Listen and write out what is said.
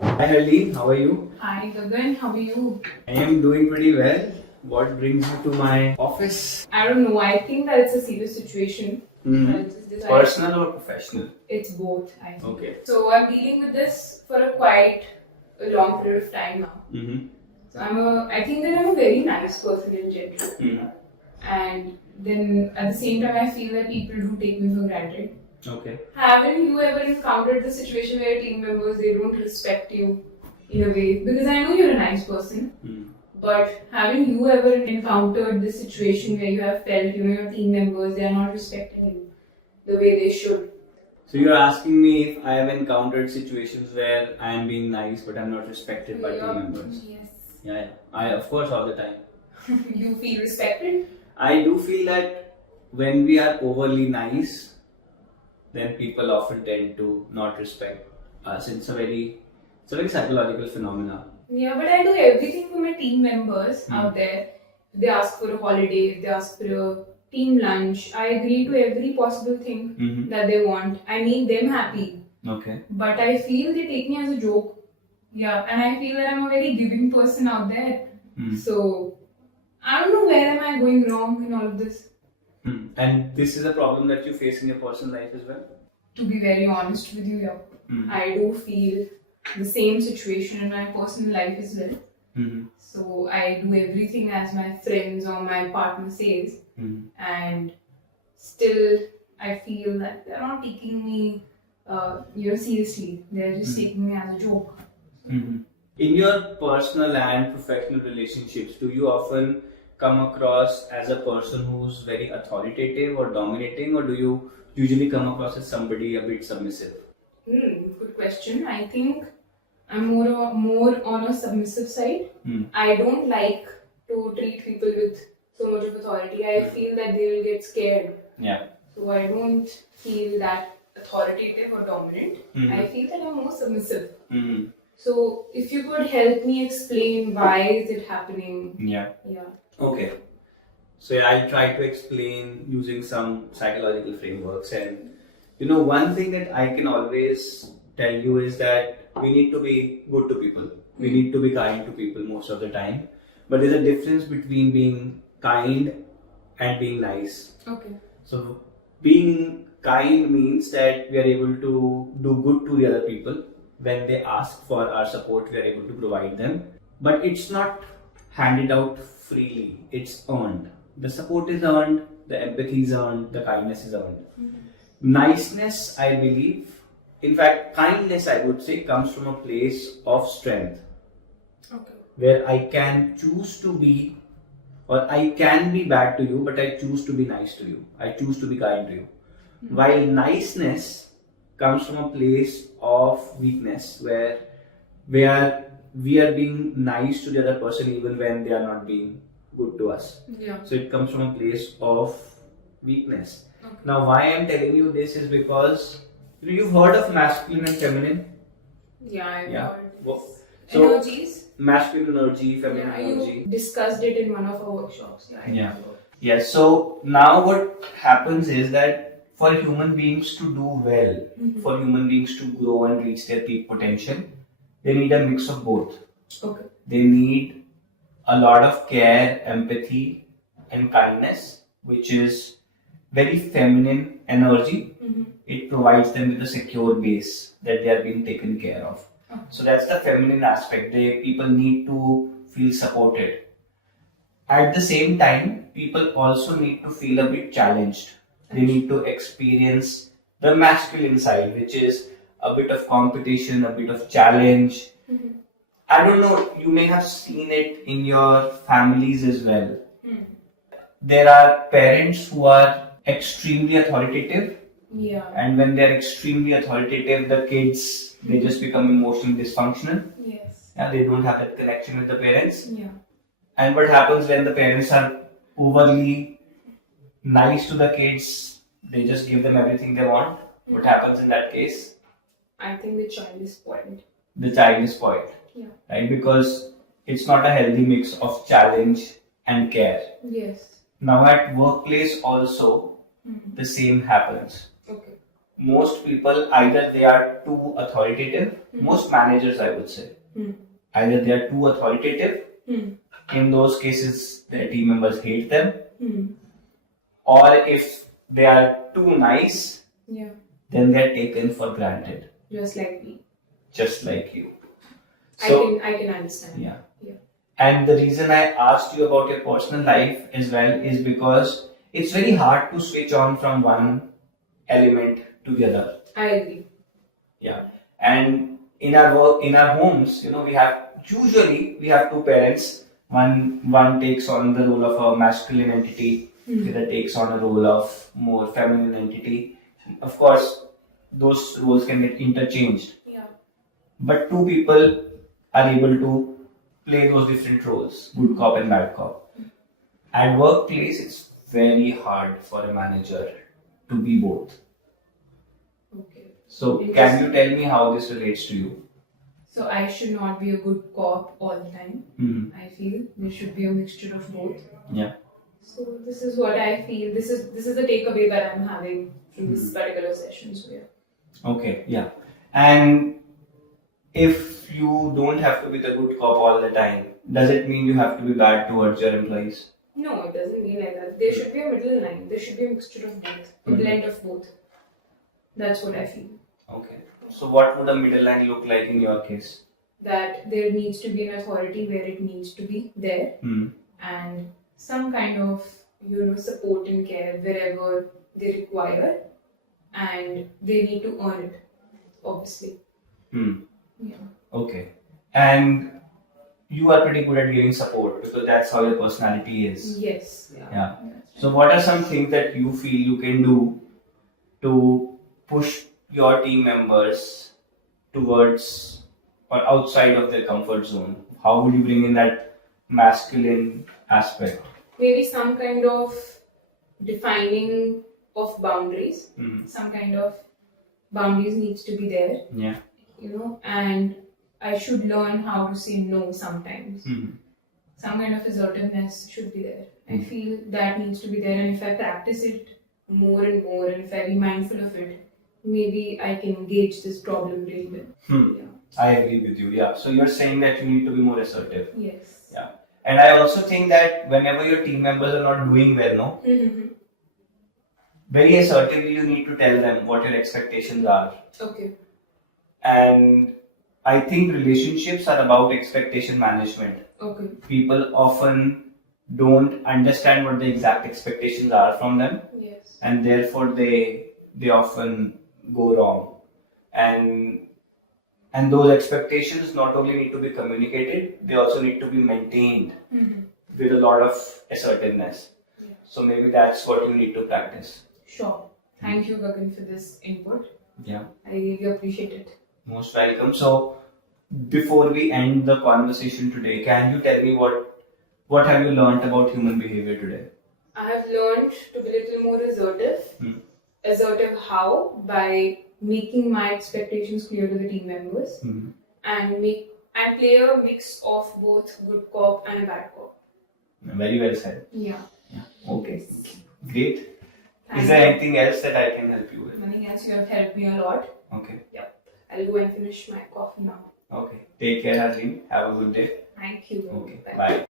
Hi Harleen, how are you? Hi Gagan, how are you? I am doing pretty well. What brings you to my office? I don't know, I think that it's a serious situation. I just decided Personal or professional? it's both, I think. Okay. So I'm dealing with this for quite a long period of time now. So I think that I'm a very nice person in general. And then at the same time I feel that people do take me for granted. Okay. Haven't you ever encountered the situation where team members, they don't respect you in a way? Because I know you're a nice person. But haven't you ever encountered this situation where you have felt, your team members, they are not respecting you the way they should? So you're asking me if I have encountered situations where I am being nice but I'm not respected by team members? Yes. Yeah. I of course all the time. You feel respected? I do feel that when we are overly nice, then people often tend to not respect us. It's a very psychological phenomenon. Yeah, but I do everything for my team members out there. If they ask for a holiday, if they ask for a team lunch, I agree to every possible thing that they want. I make them happy. Okay. But I feel they take me as a joke. Yeah, and I feel that I'm a very giving person out there. So, I don't know where am I going wrong in all of this. And this is a problem that you face in your personal life as well? To be very honest with you, I do feel the same situation in my personal life as well. So I do everything as my friends or my partner says, and still I feel that they're not taking me, seriously. They're just taking me as a joke. In your personal and professional relationships, do you often come across as a person who's very authoritative or dominating, or do you usually come across as somebody a bit submissive? Good question. I think I'm more on a submissive side. I don't like to treat people with so much of authority. I feel that they will get scared. Yeah. So I don't feel that authoritative or dominant. I feel that I'm more submissive. So if you could help me explain why is it happening? Yeah. Okay. So I'll try to explain using some psychological frameworks. And one thing that I can always tell you is that we need to be good to people. We need to be kind to people most of the time. But there's a difference between being kind and being nice. Okay. So being kind means that we are able to do good to the other people. When they ask for our support, we are able to provide them. But it's not handed out freely. It's earned. The support is earned, the empathy is earned, the kindness is earned. Niceness, I believe, in fact, kindness, I would say, comes from a place of strength. Okay. Where I can choose to be, or I can be bad to you, but I choose to be nice to you. I choose to be kind to you. While niceness comes from a place of weakness, where we are being nice to the other person even when they are not being good to us. Yeah. So it comes from a place of weakness. Okay. Now, why I am telling you this is because you've heard of masculine and feminine. Yeah, I've heard this. So, Energies. Masculine energy, feminine energy. You discussed it in one of our workshops. Yes. So now what happens is that for human beings to do well, for human beings to grow and reach their peak potential, they need a mix of both. Okay. They need a lot of care, empathy, and kindness, which is very feminine energy. It provides them with a secure base that they are being taken care of. Okay. So that's the feminine aspect. People need to feel supported. At the same time, people also need to feel a bit challenged. They need to experience the masculine side, which is a bit of competition, a bit of challenge. I don't know, you may have seen it in your families as well. There are parents who are extremely authoritative. Yeah. And when they're extremely authoritative, the kids, they just become emotionally dysfunctional. Yes. Yeah, they don't have that connection with the parents. Yeah. And what happens when the parents are overly nice to the kids, they just give them everything they want. What happens in that case? I think the child is spoiled. The child is spoiled. Yeah. Right? Because it's not a healthy mix of challenge and care. Yes. Now at workplace also, the same happens. Okay. most people, either they are too authoritative, most managers I would say, either they are too authoritative, in those cases their team members hate them, or if they are too nice, then they're taken for granted. Just like me. Just like you. I can understand. Yeah. And the reason I asked you about your personal life as well is because it's very hard to switch on from one element to the other. I agree. Yeah. And in our work, in our homes, we have two parents. One takes on the role of a masculine entity, the other takes on a role of more feminine entity. Of course, those roles can get interchanged. Yeah. But two people are able to play those different roles, good cop and bad cop. At workplace, it's very hard for a manager to be both. Okay. So, can you tell me how this relates to you? So, I should not be a good cop all the time. I feel there should be a mixture of both. Yeah. So, this is what I feel. This is the takeaway that I'm having from this particular session. So, yeah. Okay, yeah. And if you don't have to be the good cop all the time, does it mean you have to be bad towards your employees? No, it doesn't mean like that. There should be a middle line. There should be a mixture of both, a blend of both. That's what I feel. Okay. So what would a middle line look like in your case? That there needs to be an authority where it needs to be there, and some kind of support and care wherever they require, and they need to earn it, obviously. Yeah. Okay. And you are pretty good at giving support because that's how your personality is. Yes. Yeah. So what are some things that you feel you can do to push your team members towards or outside of their comfort zone? How would you bring in that masculine aspect? Maybe some kind of defining of boundaries. Some kind of boundaries needs to be there. Yeah. And I should learn how to say no sometimes. Some kind of assertiveness should be there. I feel that needs to be there, and if I practice it more and more, and if I be mindful of it, maybe I can gauge this problem really well. Yeah. I agree with you. Yeah. So you're saying that you need to be more assertive. Yes. Yeah. And I also think that whenever your team members are not doing well, very assertively you need to tell them what your expectations are. Okay. And I think relationships are about expectation management. Okay. People often don't understand what the exact expectations are from them. Yes. And therefore they often go wrong. And those expectations not only need to be communicated, they also need to be maintained with a lot of assertiveness. Yeah. So maybe that's what you need to practice. Sure. Thank you, Gagan, for this input. Yeah. I really appreciate it. Most welcome. So before we end the conversation today, can you tell me what have you learned about human behavior today? I have learned to be a little more assertive. Assertive how? By making my expectations clear to the team members, and play a mix of both good cop and a bad cop. Very well said. Yeah. Okay. Great. Is there anything else that I can help you with? Nothing else. You have helped me a lot. Okay. Yep. I'll go and finish my coffee now. Okay. Take care, Hazleen. Have a good day. Thank you. Okay. Bye.